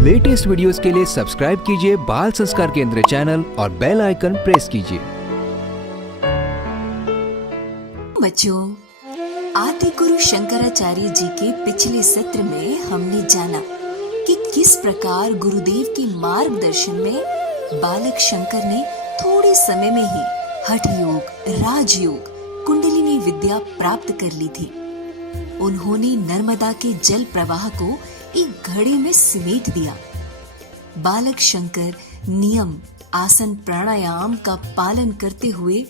Latest videos के लिए subscribe कीजिए बाल संस्कार केंद्र चैनल और बेल आइकन प्रेस कीजिए। बच्चों, आदि गुरु शंकराचार्य जी के पिछले सत्र में हमने जाना कि किस प्रकार गुरुदेव के मार्गदर्शन में बालक शंकर ने थोड़े समय में ही हठ योग, राजयोग, कुंडलिनी विद्या प्राप्त कर ली थी। उन्होंने नर्मदा के जल प्रवाह को एक घड़े में सिमेट दिया। बालक शंकर नियम, आसन, प्राणायाम का पालन करते हुए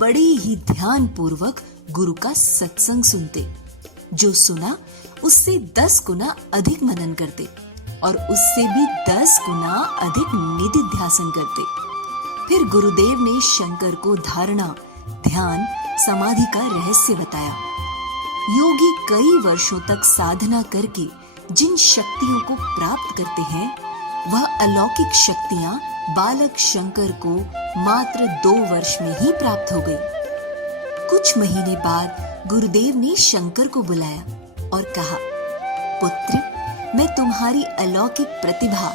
बड़े ही ध्यान पूर्वक गुरु का सत्संग सुनते। जो सुना उससे 10 गुना अधिक मनन करते और उससे भी 10 गुना अधिक निधिध्यासन करते। फिर गुरुदेव ने शंकर को धारणा, ध्यान, समाधि का रहस्य बताया। योगी कई वर्षों तक साधना करके जिन शक्तियों को प्राप्त करते हैं, वह अलौकिक शक्तियां बालक शंकर को मात्र 2 वर्ष में ही प्राप्त हो गई। कुछ महीने बाद गुरुदेव ने शंकर को बुलाया और कहा, पुत्र, मैं तुम्हारी अलौकिक प्रतिभा,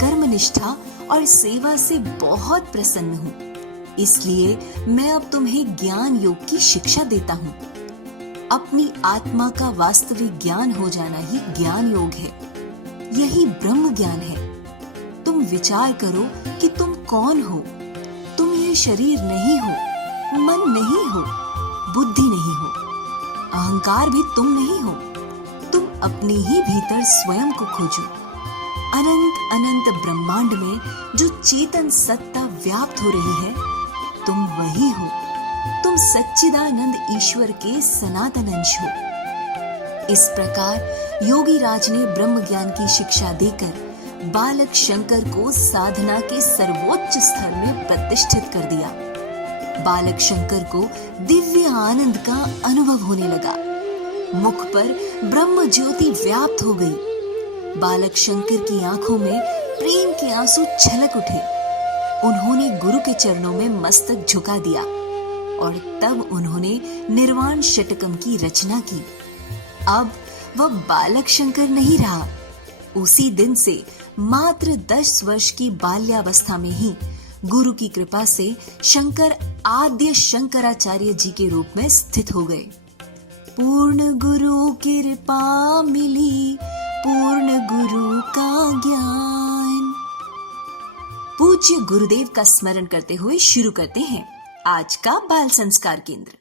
कर्मनिष्ठा और सेवा से बहुत प्रसन्न हूँ। इसलिए मैं अब तुम्हें ज्ञान योग की शिक्षा देता हूँ। अपनी आत्मा का वास्तविक ज्ञान हो जाना ही ज्ञान योग है। यही ब्रह्म ज्ञान है। तुम विचार करो कि तुम कौन हो। तुम ये शरीर नहीं हो, मन नहीं हो, बुद्धि नहीं हो, अहंकार भी तुम नहीं हो। तुम अपने ही भीतर स्वयं को खोजो। अनंत अनंत ब्रह्मांड में जो चेतन सत्ता व्याप्त हो रही है, तुम वही हो। तुम सच्चिदानंद ईश्वर के सनातन अंश हो। इस प्रकार योगी राज ने ब्रह्म ज्ञान की शिक्षा देकर बालक शंकर को साधना के सर्वोच्च स्तर में प्रतिष्ठित कर दिया। बालक शंकर को दिव्य आनंद का अनुभव होने लगा। मुख पर ब्रह्म ज्योति व्याप्त हो गई। बालक शंकर की आंखों में प्रेम के आंसू छलक उठे। उन्होंने गुरु के चरणों में मस्तक झुका दिया और तब उन्होंने निर्वाण षटकम की रचना की। अब वह बालक शंकर नहीं रहा। उसी दिन से मात्र 10 वर्ष की बाल्यावस्था में ही गुरु की कृपा से शंकर आद्य शंकराचार्य जी के रूप में स्थित हो गए। पूर्ण गुरु कृपा मिली, पूर्ण गुरु का ज्ञान। पूज्य गुरुदेव का स्मरण करते हुए शुरू करते हैं आज का बाल संस्कार केंद्र।